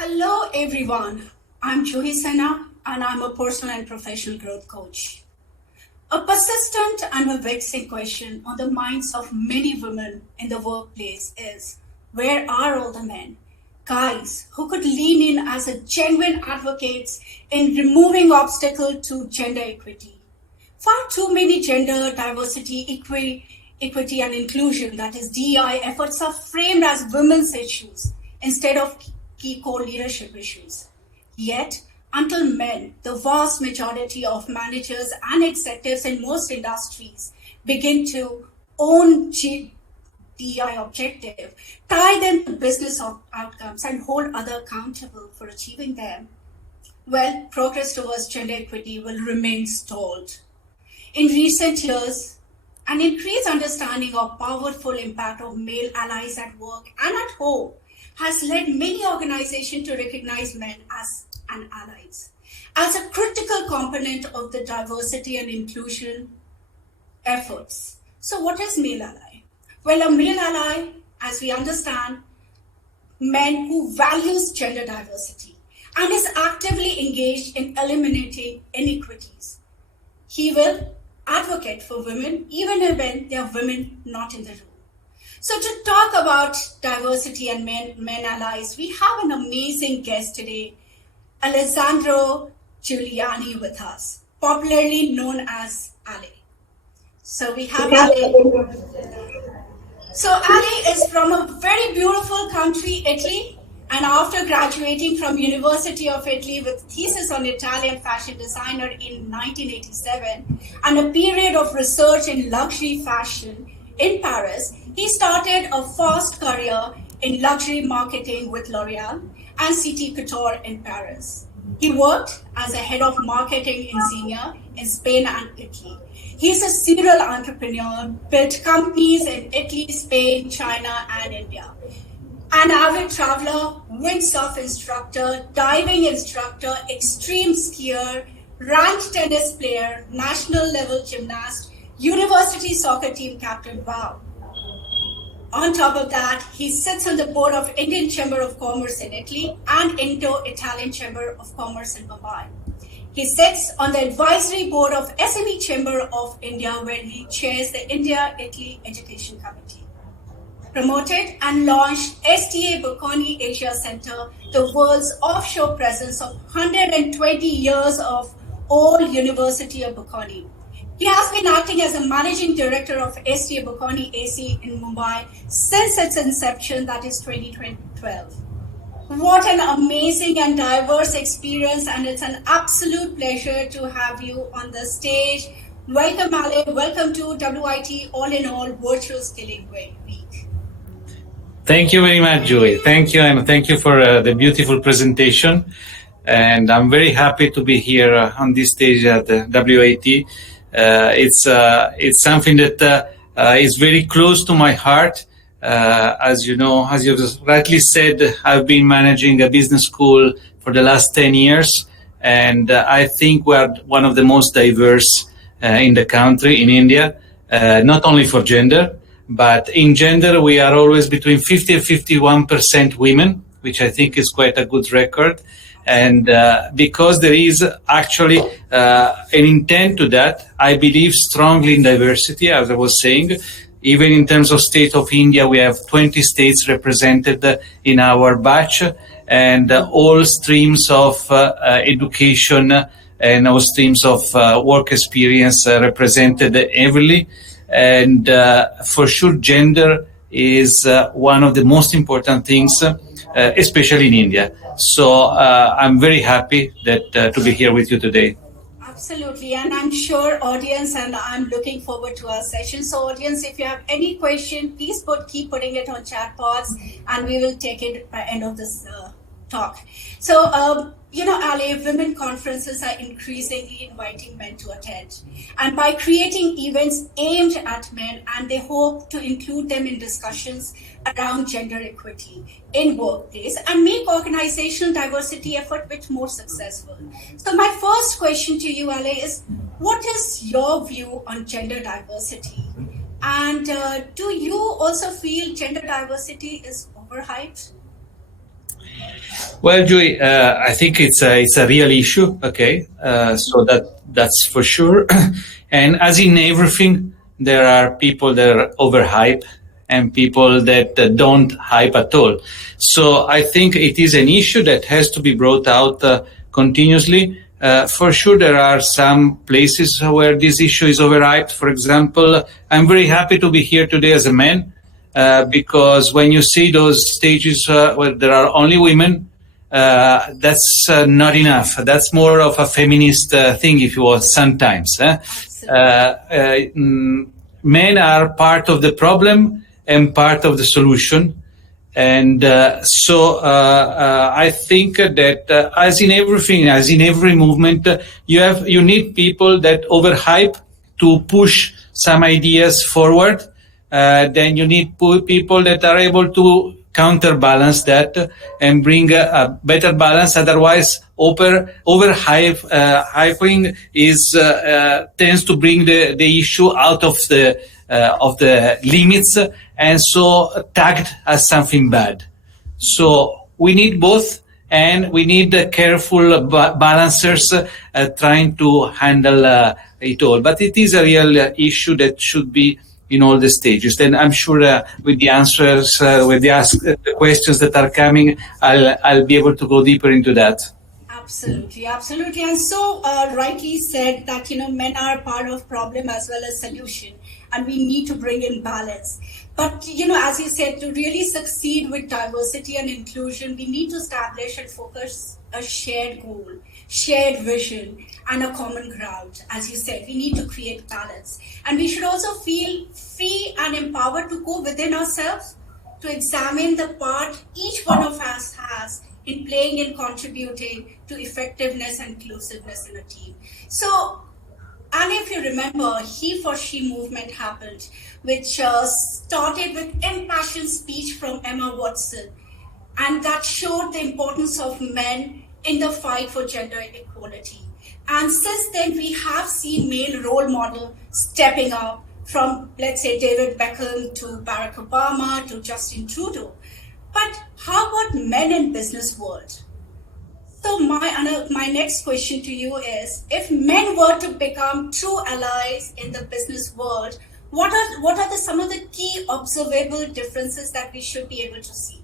Hello, everyone. I'm Juhi Sana, and I'm a personal and professional growth coach. A persistent and a vexing question on the minds of many women in the workplace is, where are all the men? Guys who could lean in as a genuine advocates in removing obstacle to gender equity. Far too many gender diversity, equity and inclusion, that is DEI efforts, are framed as women's issues instead of key core leadership issues. Yet, until men, the vast majority of managers and executives in most industries begin to own DEI objective, tie them to business outcomes and hold others accountable for achieving them, well, progress towards gender equity will remain stalled. In recent years, an increased understanding of powerful impact of male allies at work and at home has led many organizations to recognize men as an allies, as a critical component of the diversity and inclusion efforts. So what is male ally? Well, a male ally, as we understand, men who values gender diversity and is actively engaged in eliminating inequities. He will advocate for women even when there are women not in the room. So to talk about diversity and men allies, we have an amazing guest today, Alessandro Giuliani with us, popularly known as Ali. So we have Ali. So Ali is from a very beautiful country, Italy, and after graduating from University of Italy with thesis on Italian fashion designer in 1987 and a period of research in luxury fashion in Paris, he started a fast career in luxury marketing with L'Oreal and CT Couture in Paris. He worked as a head of marketing in Zegna in Spain and Italy. He's a serial entrepreneur, built companies in Italy, Spain, China, and India. An avid traveler, windsurf instructor, diving instructor, extreme skier, ranked tennis player, national level gymnast, university soccer team captain. Wow. On top of that, he sits on the board of Indian Chamber of Commerce in Italy and Indo-Italian Chamber of Commerce in Mumbai. He sits on the advisory board of SME Chamber of India, where he chairs the India-Italy Education Committee. Promoted and launched STA Bocconi Asia Center, the world's offshore presence of 120 years of old University of Bocconi. He has been acting as a managing director of STA Bocconi AC in Mumbai since its inception, that is 2012. What an amazing and diverse experience, and it's an absolute pleasure to have you on the stage. Welcome, Ali. Welcome to WiT All in All Virtual Skilling Week. Thank you very much, Joey. Thank you, and thank you for the beautiful presentation. And I'm very happy to be here on this stage at the WiT. It's something that is very close to my heart. As you know, as you rightly said, I've been managing a business school for the last 10 years, and I think we're one of the most diverse in the country, in India, not only for gender, but in gender we are always between 50 and 51% women, which I think is quite a good record. And because there is actually an intent to that, I believe strongly in diversity, as I was saying. Even in terms of state of India, we have 20 states represented in our batch, and all streams of education and all streams of work experience represented heavily. And for sure, gender is one of the most important things, especially in India. So I'm very happy that to be here with you today. Absolutely, and I'm sure audience, and I'm looking forward to our session. So audience, if you have any question, please keep putting it on chat pods, and we will take it by end of this talk. So, Ali, women conferences are increasingly inviting men to attend. And by creating events aimed at men, and they hope to include them in discussions around gender equity in workplace and make organizational diversity effort bit more successful. So my first question to you, Ali, is what is your view on gender diversity? And do you also feel gender diversity is overhyped? Well, Joey, I think it's a real issue. Okay, so that's for sure. And as in everything, there are people that are overhype and people that don't hype at all. So I think it is an issue that has to be brought out continuously. For sure, there are some places where this issue is overhyped. For example, I'm very happy to be here today as a man because when you see those stages where there are only women, that's not enough. That's more of a feminist thing, if you will, sometimes. Men are part of the problem and part of the solution. And I think that as in everything, as in every movement, you need people that overhype to push some ideas forward. Then you need people that are able to counterbalance that and bring a better balance. Otherwise, hyping tends to bring the issue out of the limits, and so tagged as something bad. So we need both, and we need careful balancers trying to handle it all. But it is a real issue that should be in all the stages. Then I'm sure with the answers, with the questions that are coming, I'll be able to go deeper into that. Absolutely. And so rightly said that, men are part of problem as well as solution, and we need to bring in balance. But, as you said, to really succeed with diversity and inclusion, we need to establish and focus a shared goal, shared vision, and a common ground. As you said, we need to create balance. And we should also feel free and empowered to go within ourselves, to examine the part each one of us has in playing and contributing to effectiveness and inclusiveness in a team. So, and if you remember, He for She movement happened, which started with impassioned speech from Emma Watson, and that showed the importance of men in the fight for gender equality. And since then, we have seen male role models stepping up, from, let's say, David Beckham to Barack Obama to Justin Trudeau. But how about men in business world? So my next question to you is, if men were to become true allies in the business world, what are some of the key observable differences that we should be able to see?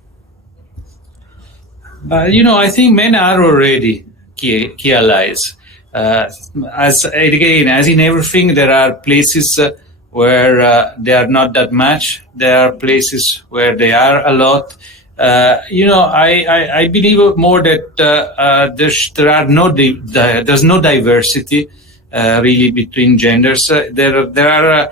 I think men are already key allies. As in everything, there are places where they are not that much. There are places where they are a lot. I believe more that there's no diversity really between genders. There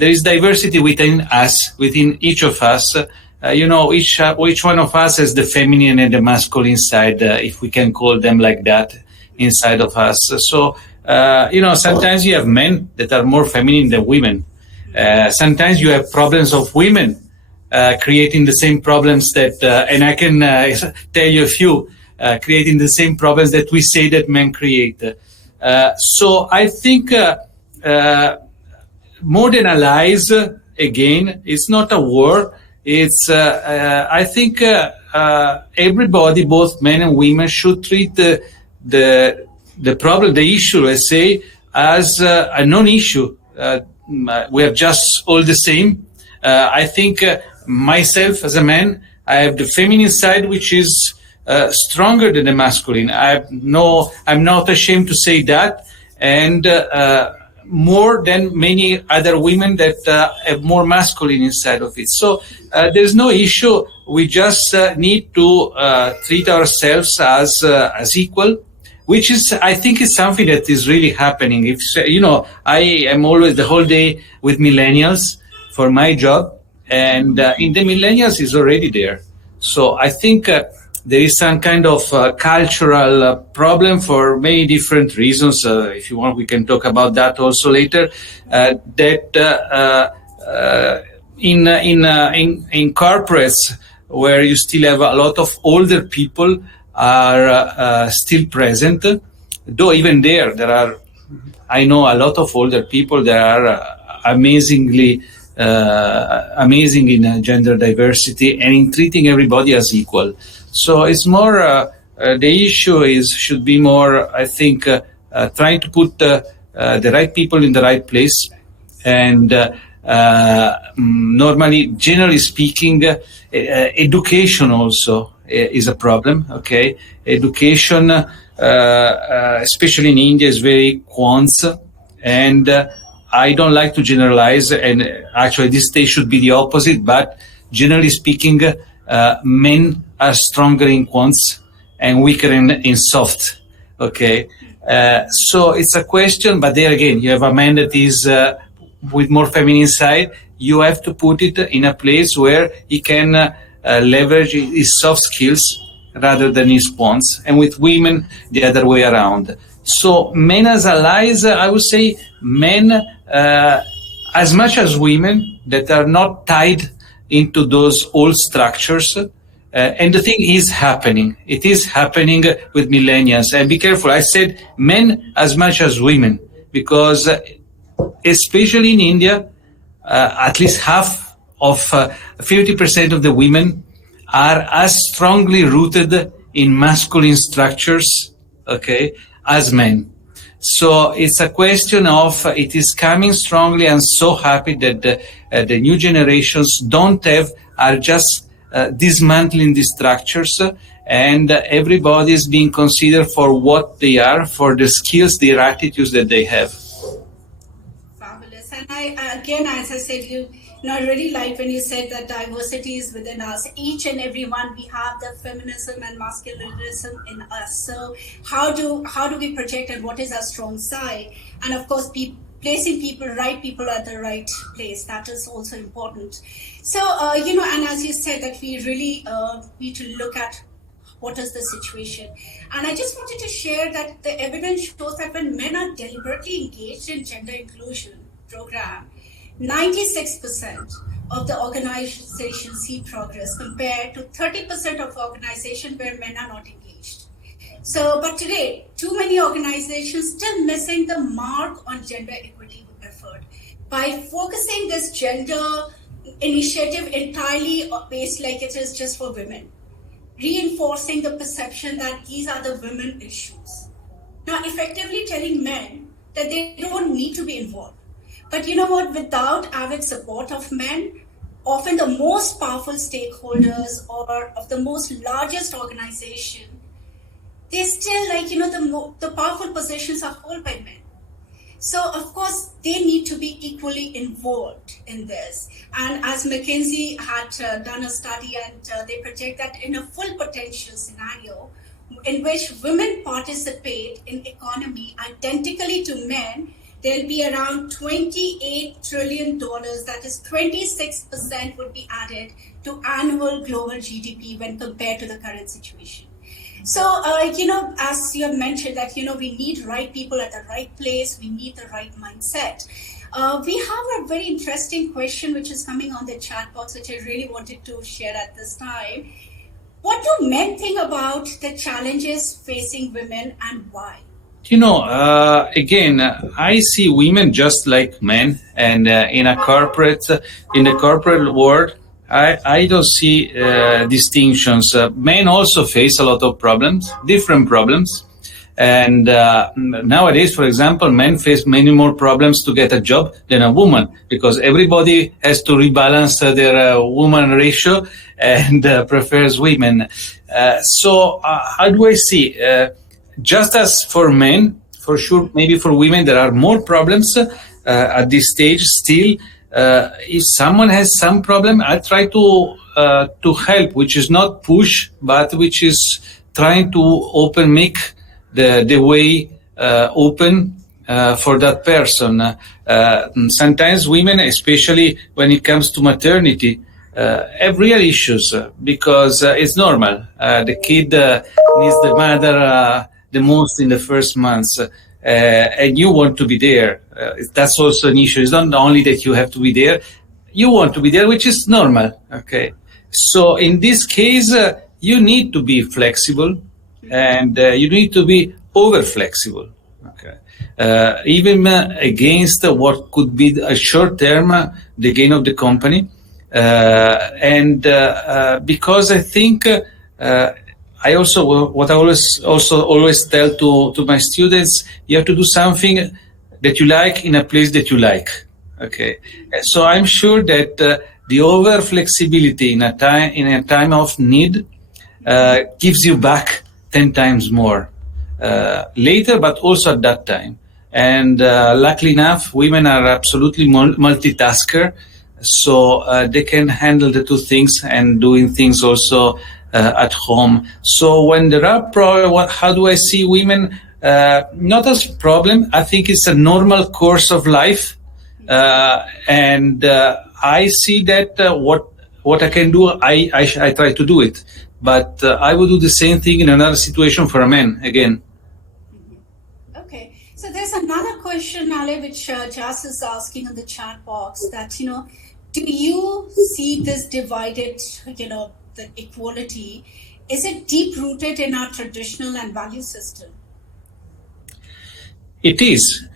is diversity within us, within each of us. Each one of us has the feminine and the masculine side, if we can call them like that, inside of us. So, sometimes you have men that are more feminine than women. Sometimes you have problems of women creating the same problems that, and I can tell you a few, creating the same problems that we say that men create. So I think more than allies, again, it's not a war. It's I think everybody, both men and women, should treat the problem, the issue, let's say, as a non-issue. We are just all the same. I think myself as a man, I have the feminine side, which is stronger than the masculine. I'm not ashamed to say that, and more than many other women that have more masculine inside of it. So there's no issue. We just need to treat ourselves as equal, which is, I think, is something that is really happening. If I am always the whole day with millennials for my job, and in the millennials is already there. So I think there is some kind of cultural problem for many different reasons. If you want, we can talk about that also later. That in corporates where you still have a lot of older people are still present. Though even there are, I know a lot of older people that are amazing in gender diversity and in treating everybody as equal. So it's more, the issue should be more, I think, trying to put the right people in the right place. And normally, generally speaking, education also is a problem. Okay, education, especially in India, is very quants, and I don't like to generalize. And actually, this stage should be the opposite. But generally speaking, men are stronger in quants and weaker in soft. Okay, so it's a question. But there again, you have a man that is with more feminine side. You have to put it in a place where he can leverage his soft skills rather than his quants, and with women the other way around. So men as allies, I would say men as much as women that are not tied into those old structures. And the thing is happening. It is happening with millennials. And be careful, I said men as much as women, because especially in India, at least half of 50% of the women are as strongly rooted in masculine structures, okay, as men. So it's a question of it is coming strongly. I'm so happy that the new generations are just dismantling these structures, and everybody is being considered for what they are, for the skills, their attitudes that they have. Fabulous. And I, again, as I said, I really like when you said that diversity is within us. Each and every one, we have the feminism and masculinism in us. So how do we project, and what is our strong side? And of course, placing right people at the right place, that is also important. So, and as you said, that we really need to look at what is the situation. And I just wanted to share that the evidence shows that when men are deliberately engaged in gender inclusion program, 96% of the organizations see progress compared to 30% of organizations where men are not engaged. So, but today, too many organizations still missing the mark on gender equity effort. By focusing this gender initiative entirely based like it is just for women, reinforcing the perception that these are the women issues. Now, effectively telling men that they don't need to be involved. But you know what, without avid support of men, often the most powerful stakeholders or of the most largest organization, they still the powerful positions are held by men. So of course, they need to be equally involved in this. And as McKinsey had done a study, and they project that in a full potential scenario in which women participate in economy identically to men, there'll be around $28 trillion, that is 26% would be added to annual global GDP when compared to the current situation. So, as you have mentioned that, we need right people at the right place, we need the right mindset. We have a very interesting question which is coming on the chat box, which I really wanted to share at this time. What do men think about the challenges facing women, and why? Again, I see women just like men, and in the corporate world, I don't see distinctions. Men also face a lot of problems, different problems. And nowadays, for example, men face many more problems to get a job than a woman, because everybody has to rebalance their woman ratio and prefers women. So how do I see? Just as for men, for sure, maybe for women, there are more problems at this stage still. If someone has some problem, I try to help, which is not push, but which is trying to make the way open for that person. Sometimes women, especially when it comes to maternity, have real issues because it's normal. The kid needs the mother the most in the first months, and you want to be there. That's also an issue. It's not only that you have to be there, you want to be there, which is normal. Okay. So in this case, you need to be flexible, and you need to be over flexible. Okay. Even against what could be a short term, the gain of the company. And because I think I also, what I always tell to my students, you have to do something that you like in a place that you like. Okay, so I'm sure that the over flexibility in a time of need gives you back 10 times more later, but also at that time. And luckily enough, women are absolutely multitasker, so they can handle the two things and doing things also at home. So when there are problems, how do I see women? Not as a problem. I think it's a normal course of life, and I see that what I can do, I try to do it. But I would do the same thing in another situation for a man again. Okay, so there's another question, Ale, which Jas is asking in the chat box that, do you see this divided, the equality, is it deep rooted in our traditional and value system? It is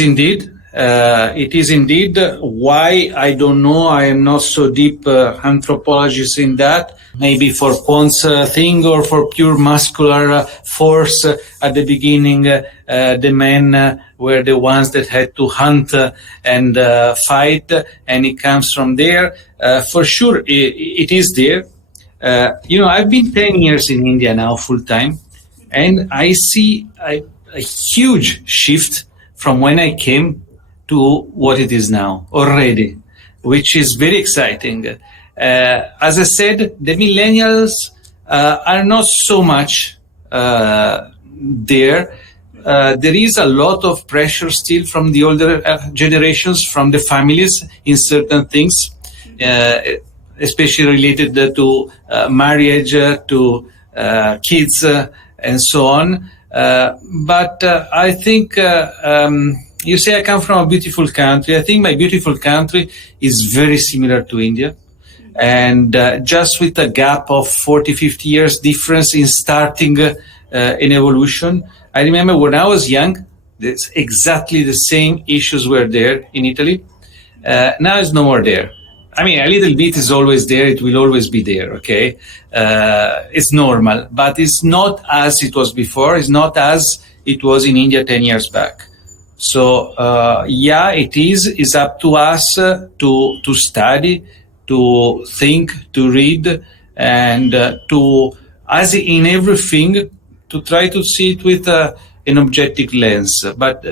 indeed. It is indeed. Why? I don't know. I am not so deep anthropologist in that. Maybe for Quant's thing or for pure muscular force at the beginning, the men were the ones that had to hunt and fight, and it comes from there. For sure, it is there. I've been 10 years in India now, full time, and I see a huge shift from when I came to what it is now already, which is very exciting. As I said, the millennials are not so much there. There is a lot of pressure still from the older generations, from the families in certain things, especially related to marriage, to kids, and so on. But I think you say I come from a beautiful country. I think my beautiful country is very similar to India. And just with a gap of 40, 50 years difference in starting an evolution. I remember when I was young, exactly the same issues were there in Italy. Now it's no more there. I mean, a little bit is always there. It will always be there, okay? It's normal, but it's not as it was before. It's not as it was in India 10 years back. So, it is. It's up to us to study, to think, to read, and to, as in everything, to try to see it with an objective lens. But,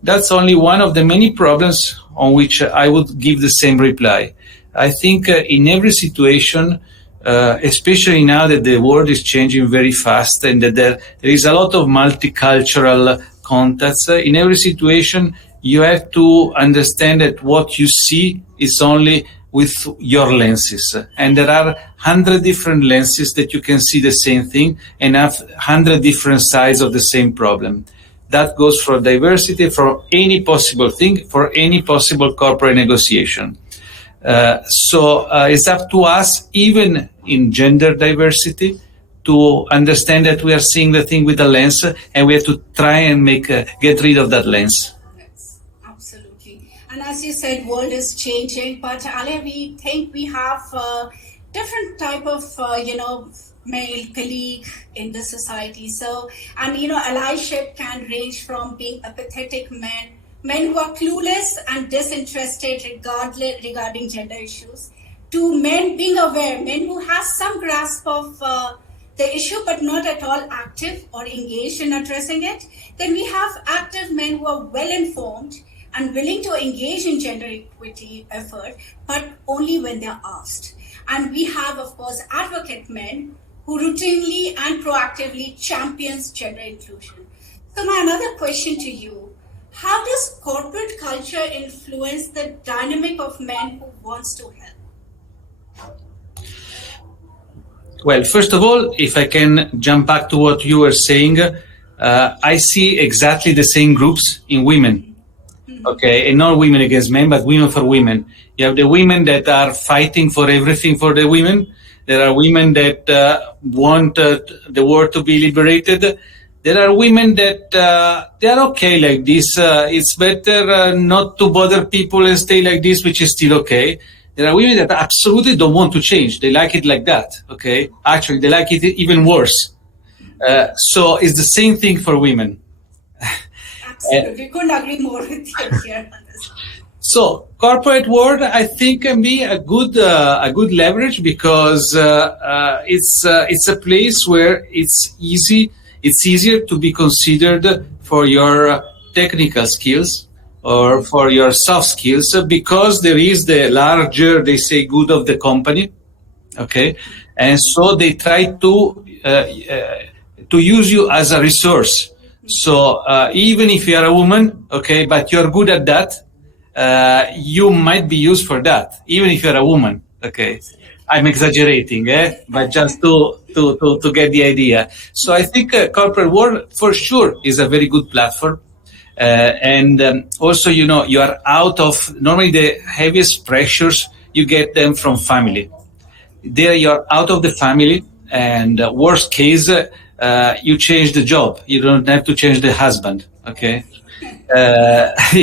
that's only one of the many problems on which I would give the same reply. I think in every situation, especially now that the world is changing very fast and that there is a lot of multicultural contacts, in every situation, you have to understand that what you see is only with your lenses. And there are 100 different lenses that you can see the same thing and have 100 different sides of the same problem. That goes for diversity, for any possible thing, for any possible corporate negotiation. So it's up to us, even in gender diversity, to understand that we are seeing the thing with a lens, and we have to try and get rid of that lens. Yes, absolutely. And as you said, world is changing, but Ale, we think we have a different type of, male colleague in the society. So, and allyship can range from being apathetic men who are clueless and disinterested regarding gender issues, to men being aware, men who have some grasp of the issue but not at all active or engaged in addressing it. Then we have active men who are well informed and willing to engage in gender equity effort, but only when they're asked. And we have, of course, advocate men who routinely and proactively champions gender inclusion. So my another question to you, how does corporate culture influence the dynamic of men who wants to help? Well, first of all, if I can jump back to what you were saying, I see exactly the same groups in women. Okay, and not women against men, but women for women. You have the women that are fighting for everything for the women. There are women that want the world to be liberated. There are women that they are okay like this. It's better not to bother people and stay like this, which is still okay. There are women that absolutely don't want to change. They like it like that. Okay, actually, they like it even worse. So it's the same thing for women. Absolutely, couldn't agree more with you here on this. So corporate world, I think, can be a good leverage because it's a place where it's easier to be considered for your technical skills or for your soft skills because there is the larger, they say, good of the company. Okay, and so they try to use you as a resource. So even if you are a woman, okay, but you're good at that, you might be used for that, even if you're a woman. Okay, I'm exaggerating, but just to get the idea. So I think corporate world for sure is a very good platform. And also, you are out of normally the heaviest pressures. You get them from family. There you're out of the family, and worst case, you change the job. You don't have to change the husband. Okay.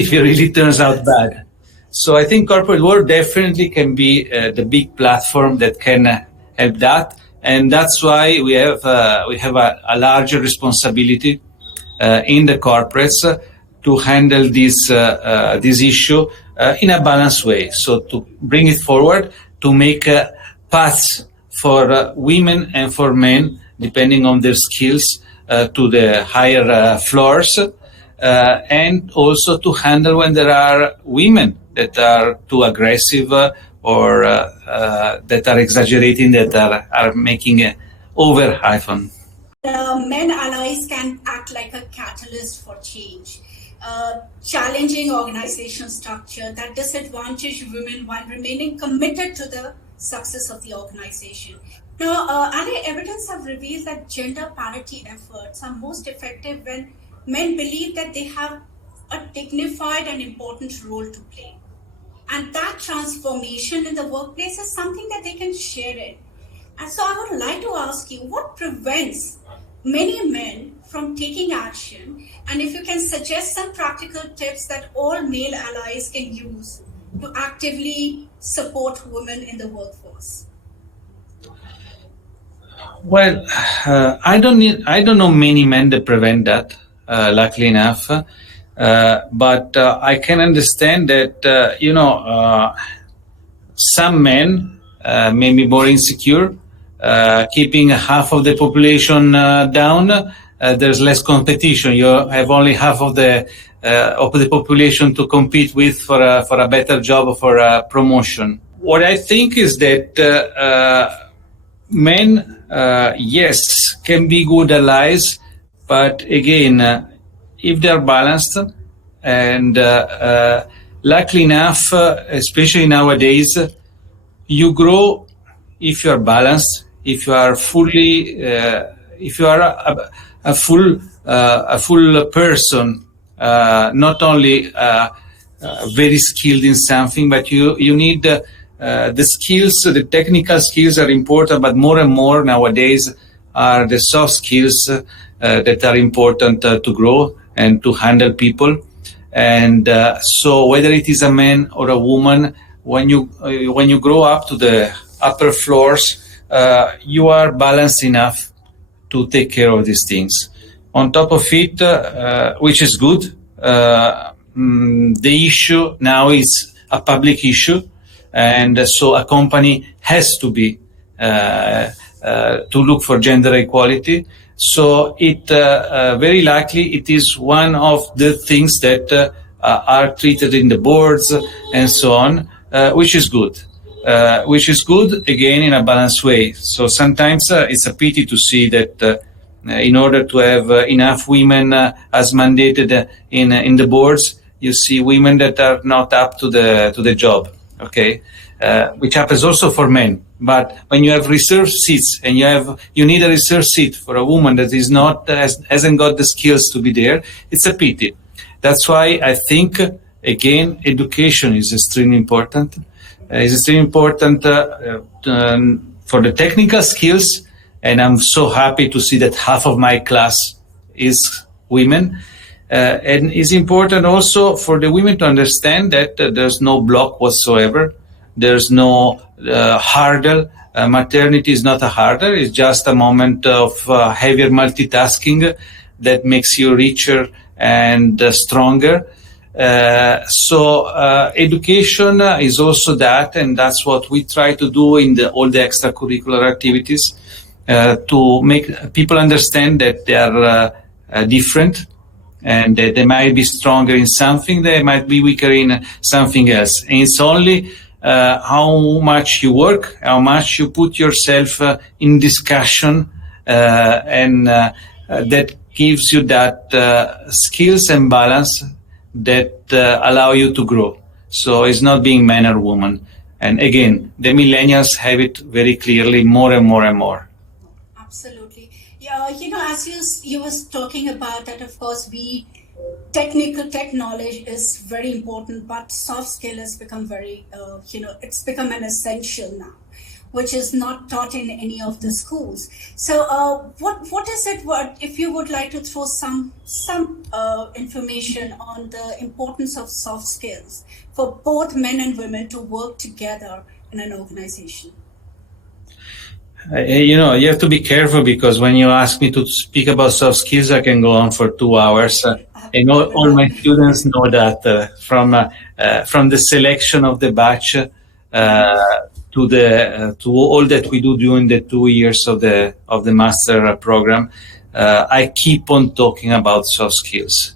If it really turns out bad. So I think corporate world definitely can be the big platform that can help that, and that's why we have a larger responsibility in the corporates to handle this issue in a balanced way. So to bring it forward, to make paths for women and for men, depending on their skills, to the higher floors. And also to handle when there are women that are too aggressive or that are exaggerating, that are making it over hyphen. Men allies can act like a catalyst for change, challenging organization structure that disadvantage women while remaining committed to the success of the organization. Now, ally evidence have revealed that gender parity efforts are most effective when men believe that they have a dignified and important role to play. And that transformation in the workplace is something that they can share in. And so I would like to ask you, what prevents many men from taking action? And if you can suggest some practical tips that all male allies can use to actively support women in the workforce. Well, I don't know many men that prevent that. Luckily enough, but I can understand that some men may be more insecure, keeping half of the population down. There's less competition. You have only half of the population to compete with for a better job or for a promotion. What I think is that men, yes, can be good allies. But again, if they are balanced, and luckily enough, especially nowadays, you grow if you are balanced. If you are fully, if you are a full person, not only very skilled in something, but you need the skills. The technical skills are important, but more and more nowadays are the soft skills that are important to grow and to handle people. And so whether it is a man or a woman, when you grow up to the upper floors, you are balanced enough to take care of these things. On top of it, which is good, the issue now is a public issue, and so a company has to be to look for gender equality. So it very likely it is one of the things that are treated in the boards and so on, which is good. Which is good, again, in a balanced way. So sometimes it's a pity to see that in order to have enough women as mandated in the boards, you see women that are not up to the job. Okay, which happens also for men. But when you have reserved seats and you need a reserved seat for a woman that is not hasn't got the skills to be there, it's a pity. That's why I think again education is extremely important. It's extremely important for the technical skills, and I'm so happy to see that half of my class is women. And it's important also for the women to understand that there's no block whatsoever. There's no hurdle. Maternity is not a hurdle. It's just a moment of heavier multitasking that makes you richer and stronger. So education is also that, and that's what we try to do in all the extracurricular activities, to make people understand that they are different, and that they might be stronger in something, they might be weaker in something else. And it's only how much you work, how much you put yourself in discussion, and that gives you that skills and balance that allow you to grow. So it's not being man or woman. And again, the millennials have it very clearly more and more and more. Absolutely. Yeah, as you was talking about that, of course, tech knowledge is very important, but soft skill has become very, it's become an essential now, which is not taught in any of the schools. So what is it, if you would like to throw some information on the importance of soft skills for both men and women to work together in an organization? You have to be careful, because when you ask me to speak about soft skills, I can go on for 2 hours. And all my students know that from the selection of the batch to all that we do during the 2 years of the master program, I keep on talking about soft skills.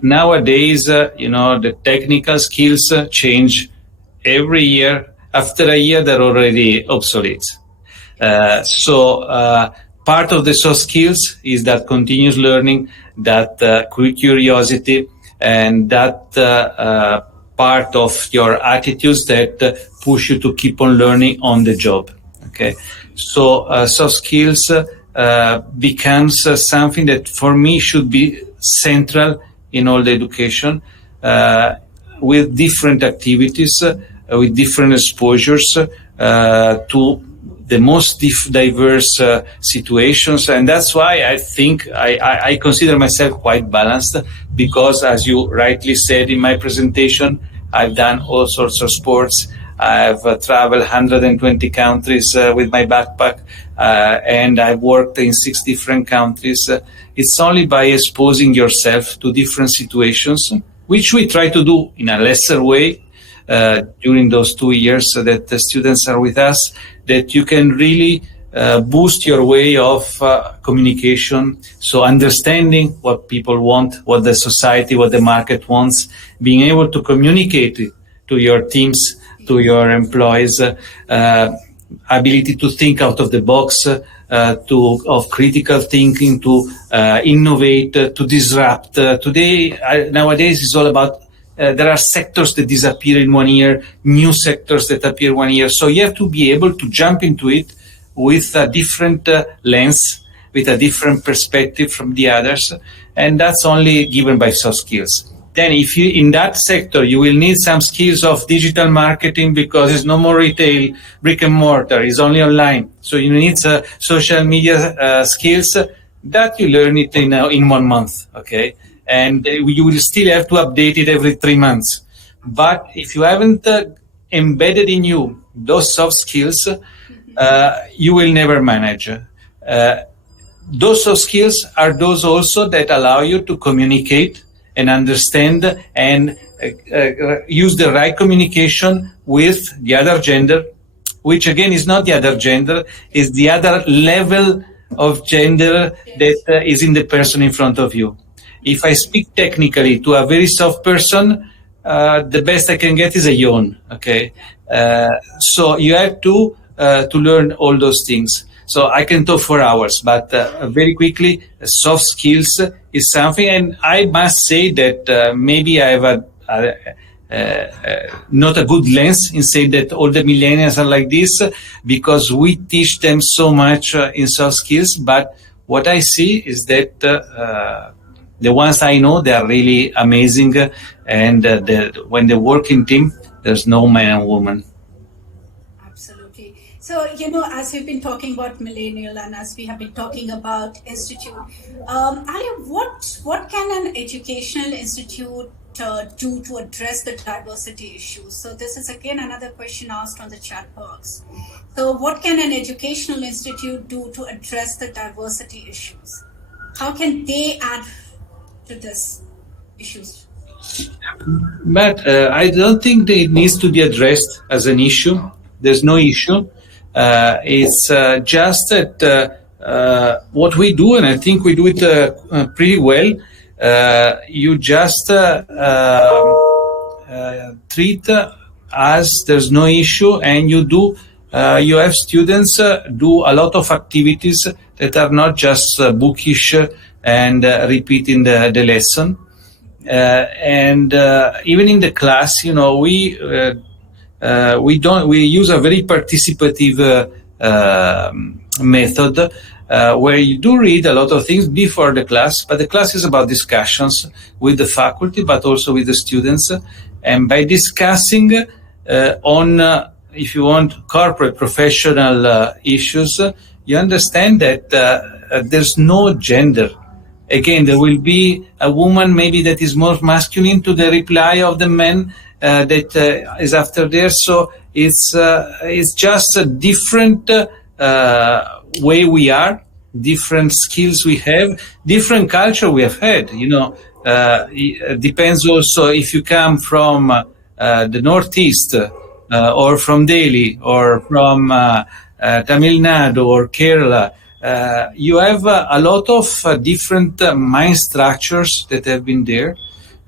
Nowadays, the technical skills change every year. After a year, they're already obsolete. So part of the soft skills is that continuous learning, that curiosity, and that part of your attitudes that push you to keep on learning on the job. Okay, so soft skills becomes something that for me should be central in all the education, with different activities, with different exposures to the most diverse situations. And that's why I think I consider myself quite balanced, because, as you rightly said in my presentation, I've done all sorts of sports. I've traveled 120 countries with my backpack, and I've worked in 6 different countries. It's only by exposing yourself to different situations, which we try to do in a lesser way during those 2 years that the students are with us, that you can really boost your way of communication. So understanding what people want, what the society, what the market wants, being able to communicate it to your teams, to your employees, ability to think out of the box, of critical thinking, to innovate, to disrupt. Nowadays, it's all about there are sectors that disappear in 1 year, new sectors that appear 1 year. So you have to be able to jump into it with a different lens, with a different perspective from the others. And that's only given by soft skills. Then if you, in that sector, you will need some skills of digital marketing, because it's no more retail, brick and mortar, it's only online. So you need social media skills that you learn it in 1 month, okay? And you will still have to update it every 3 months. But if you haven't embedded in you those soft skills, you will never manage. Those soft skills are those also that allow you to communicate and understand and use the right communication with the other gender, which again is not the other gender, is the other level of gender that is in the person in front of you. If I speak technically to a very soft person, the best I can get is a yawn. Okay, so you have to learn all those things. So I can talk for hours, but very quickly, soft skills is something. And I must say that maybe I have not a good lens in saying that all the millennials are like this, because we teach them so much in soft skills. But what I see is that the ones I know, they are really amazing. And when they work in team, there's no man and woman. Absolutely. So, as we've been talking about millennial and as we have been talking about institute, Ali, what can an educational institute do to address the diversity issues? So this is again another question asked on the chat box. So what can an educational institute do to address the diversity issues? How can they add to this issues? But I don't think that it needs to be addressed as an issue. There's no issue. It's just that what we do, and I think we do it pretty well, you just treat as there's no issue, and you have students do a lot of activities that are not just bookish and repeating the lesson. And even in the class, we use a very participative method where you do read a lot of things before the class, but the class is about discussions with the faculty, but also with the students. And by discussing on, if you want, corporate professional issues, you understand that there's no gender. Again, there will be a woman maybe that is more masculine to the reply of the man that is after there. So it's just a different way we are, different skills we have, different culture we have had. It depends also if you come from the Northeast or from Delhi or from Tamil Nadu or Kerala. You have a lot of different mind structures that have been there.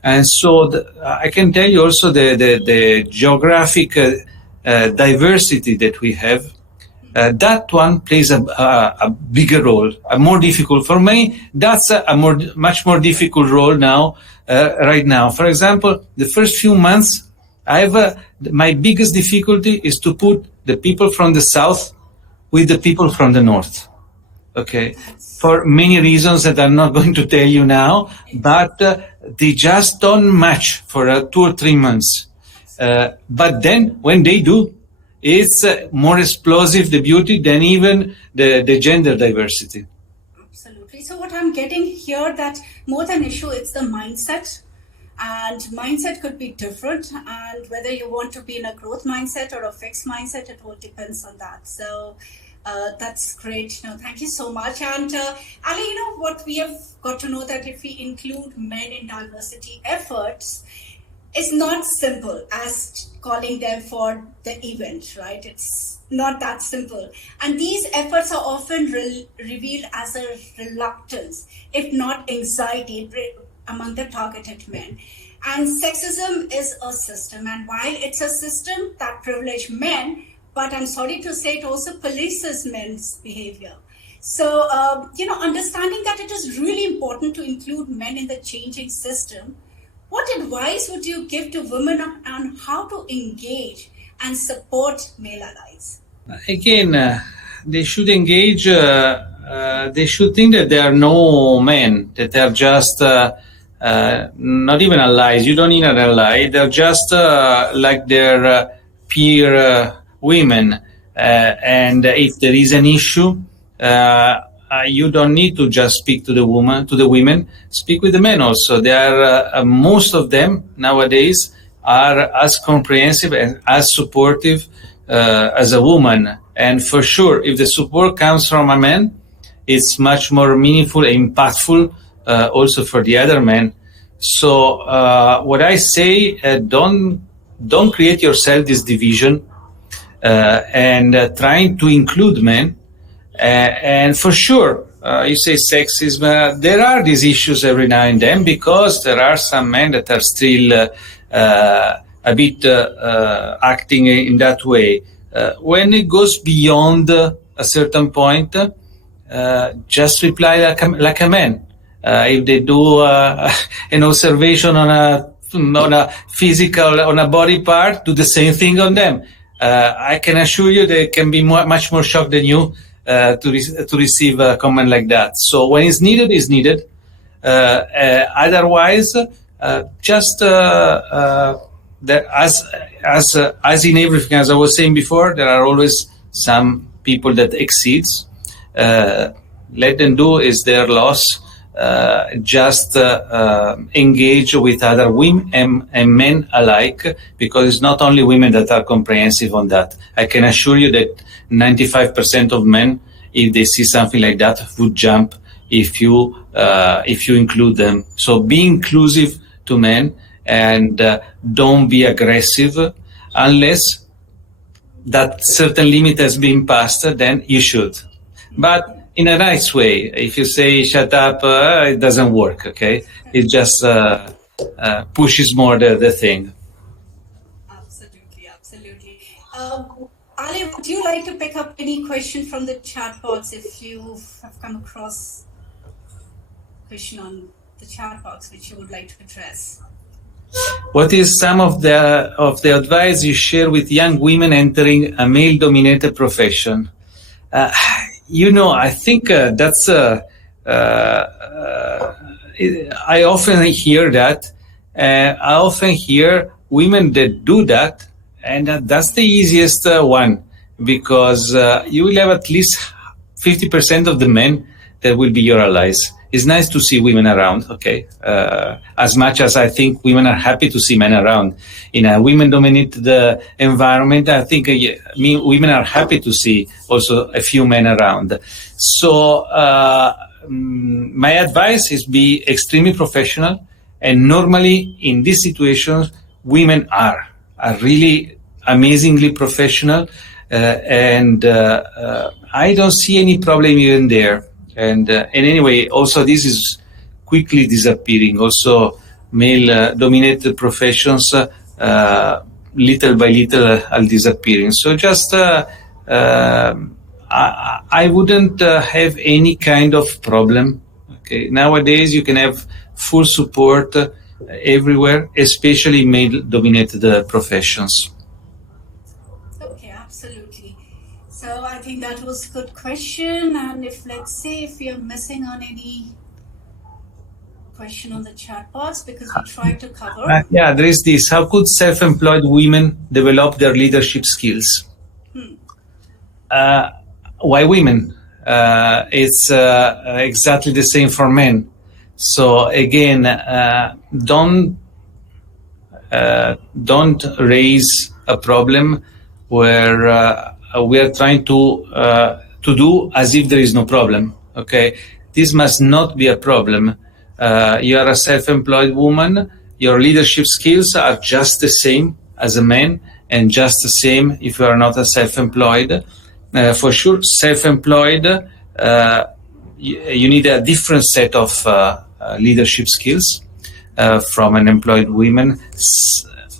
And so I can tell you also the geographic diversity that we have. That one plays a bigger role, a more difficult. For me, that's much more difficult role now, right now. For example, the first few months, my biggest difficulty is to put the people from the South with the people from the North. Okay, for many reasons that I'm not going to tell you now, but they just don't match for 2 or 3 months. But then when they do, it's more explosive, the beauty, than even the gender diversity. Absolutely. So what I'm getting here, that more than issue, it's the mindset. And mindset could be different. And whether you want to be in a growth mindset or a fixed mindset, it all depends on that. So that's great. Thank you so much. And Ali, what we have got to know, that if we include men in diversity efforts, it's not simple as calling them for the event, right? It's not that simple. And these efforts are often revealed as a reluctance, if not anxiety, among the targeted men. And sexism is a system. And while it's a system that privileges men, but I'm sorry to say it also polices men's behavior. So, understanding that it is really important to include men in the changing system, what advice would you give to women on how to engage and support male allies? Again, they should engage, they should think that there are no men, that they're just not even allies. You don't need an ally. They're just like their peer women. And if there is an issue, you don't need to just speak to the women, speak with the men also. They are, most of them nowadays are as comprehensive and as supportive as a woman. And for sure, if the support comes from a man, it's much more meaningful and impactful also for the other men. So what I say, don't create yourself this division and trying to include men. And for sure, you say sexism, there are these issues every now and then, because there are some men that are still a bit acting in that way. When it goes beyond a certain point, just reply like a man. If they do an observation on a physical, on a body part, do the same thing on them. I can assure you they can be much more shocked than you to receive a comment like that. So when it's needed, it's needed. Otherwise, just as in everything, as I was saying before, there are always some people that exceeds. Let them do, is their loss. just engage with other women and men alike, because it's not only women that are comprehensive on that. I can assure you that 95% of men, if they see something like that, would jump if you include them. So be inclusive to men, and don't be aggressive unless that certain limit has been passed. Then you should, but in a nice way. If you say shut up, it doesn't work. Okay, it just pushes more the thing. Absolutely. Ali, would you like to pick up any question from the chat box if you have come across a question on the chat box which you would like to address? What is some of the advice you share with young women entering a male-dominated profession? I think that's. I often hear that. I often hear women that do that, and that's the easiest one, because you will have at least 50% of the men that will be your allies. It's nice to see women around, okay? As much as I think women are happy to see men around. In a women-dominated environment, I think women are happy to see also a few men around. So my advice is be extremely professional. And normally in these situations, women are really amazingly professional. And I don't see any problem even there. And anyway, also this is quickly disappearing. Also, male-dominated professions, little by little, are disappearing. So just, I wouldn't have any kind of problem. Okay, nowadays you can have full support everywhere, especially male-dominated professions. Okay, absolutely. So I think that was a good question. And let's see if we are missing on any question on the chat box, because we tried to cover. There is this. How could self-employed women develop their leadership skills? Why women? It's exactly the same for men. So again, don't raise a problem where we are trying to do as if there is no problem. Okay, this must not be a problem. You are a self-employed woman. Your leadership skills are just the same as a man, and just the same if you are not a self-employed. For sure, self-employed, you need a different set of leadership skills from an employed woman,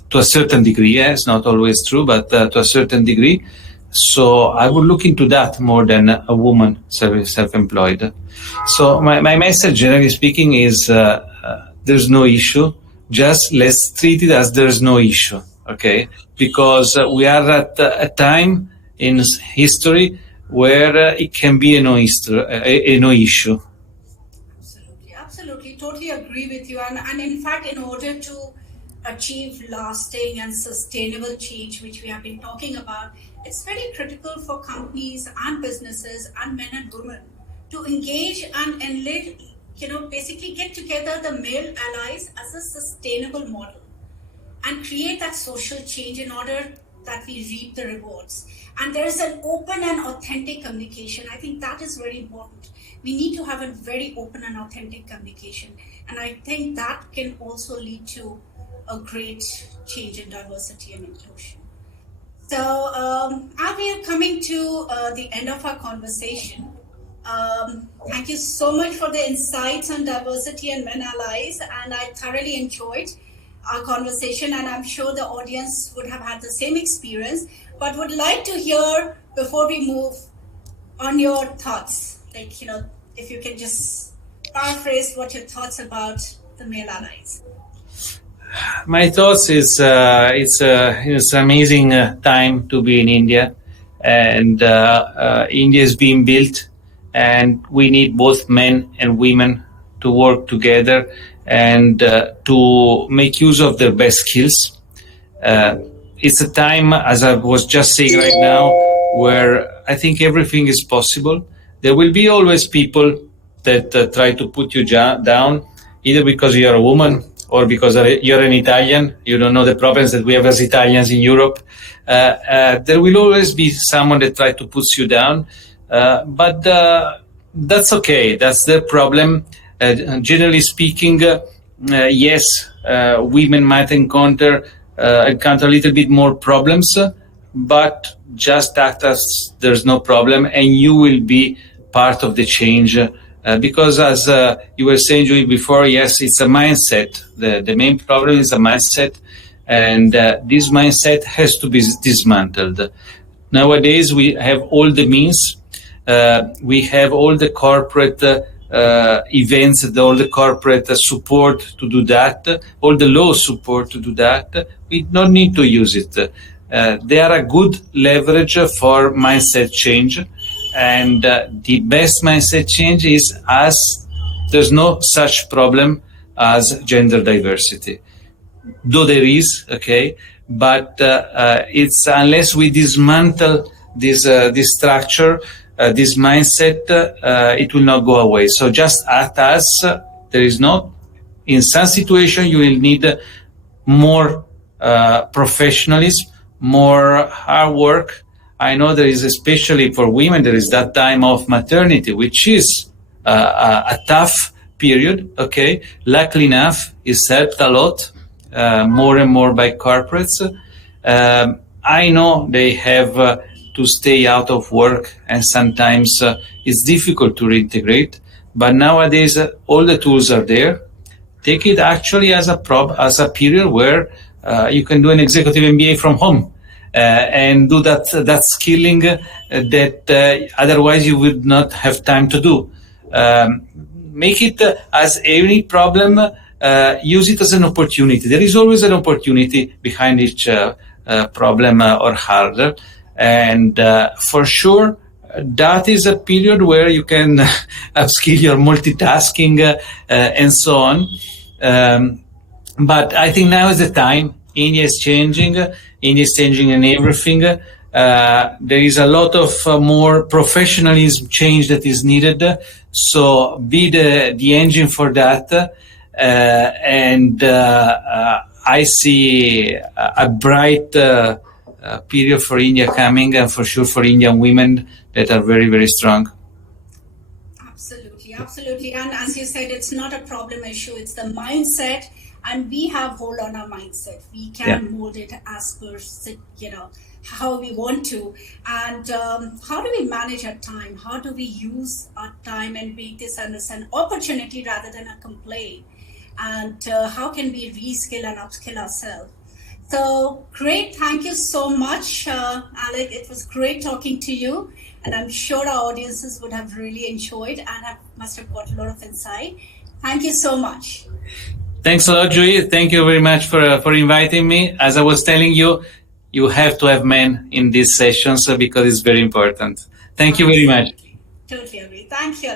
to a certain degree. It's not always true, but to a certain degree. So I would look into that more than a woman self-employed. So my message, generally speaking, is there's no issue. Just let's treat it as there's no issue, okay? Because we are at a time in history where it can be a no issue. Absolutely, totally agree with you. And in fact, in order to achieve lasting and sustainable change, which we have been talking about, it's very critical for companies and businesses and men and women to engage and basically get together the male allies as a sustainable model and create that social change in order that we reap the rewards. And there is an open and authentic communication. I think that is very important. We need to have a very open and authentic communication. And I think that can also lead to a great change in diversity and inclusion. So as we are coming to the end of our conversation, thank you so much for the insights on diversity and men allies. And I thoroughly enjoyed our conversation, and I'm sure the audience would have had the same experience, but would like to hear, before we move on, your thoughts. If you can just paraphrase what your thoughts about the male allies. My thoughts is it's an amazing time to be in India, and India is being built, and we need both men and women to work together and to make use of their best skills. It's a time, as I was just saying right now, where I think everything is possible. There will be always people that try to put you down, either because you're a woman or because you're an Italian. You don't know the problems that we have as Italians in Europe. There will always be someone that try to put you down, but that's okay. That's their problem. Generally speaking, yes, women might encounter a little bit more problems, but just act as there's no problem, and you will be part of the change. Because as you were saying, Julie, before, yes, it's a mindset. The main problem is a mindset, and this mindset has to be dismantled. Nowadays, we have all the means. We have all the corporate events, all the corporate support to do that, all the law support to do that. We don't need to use it. They are a good leverage for mindset change. And the best mindset change is as there's no such problem as gender diversity. Though there is, okay, but it's unless we dismantle this structure, this mindset, it will not go away. So just act as there is no. In some situation, you will need more professionalism, more hard work. I know there is, especially for women, there is that time of maternity, which is a tough period. Okay, luckily enough, it's helped a lot, more and more by corporates. I know they have to stay out of work, and sometimes it's difficult to reintegrate. But nowadays, all the tools are there. Take it actually as a period where you can do an executive MBA from home. And do that skilling that otherwise you would not have time to do. Make it as any problem, use it as an opportunity. There is always an opportunity behind each problem or hurdle. And for sure, that is a period where you can upskill your multitasking and so on. But I think now is the time. India is changing. India is changing in everything. There is a lot of more professionalism change that is needed. So be the engine for that. And I see a bright period for India coming, and for sure for Indian women that are very, very strong. Absolutely. And as you said, it's not a problem issue. It's the mindset. And we have hold on our mindset. We can mold it as per, how we want to. And how do we manage our time? How do we use our time and make this as an opportunity rather than a complaint? And how can we reskill and upskill ourselves? So great. Thank you so much, Alec. It was great talking to you. And I'm sure our audiences would have really enjoyed and must have got a lot of insight. Thank you so much. Thanks a lot, Julie. Thank you very much for inviting me. As I was telling you, you have to have men in these sessions because it's very important. Thank you very much. Totally agree. Thank you.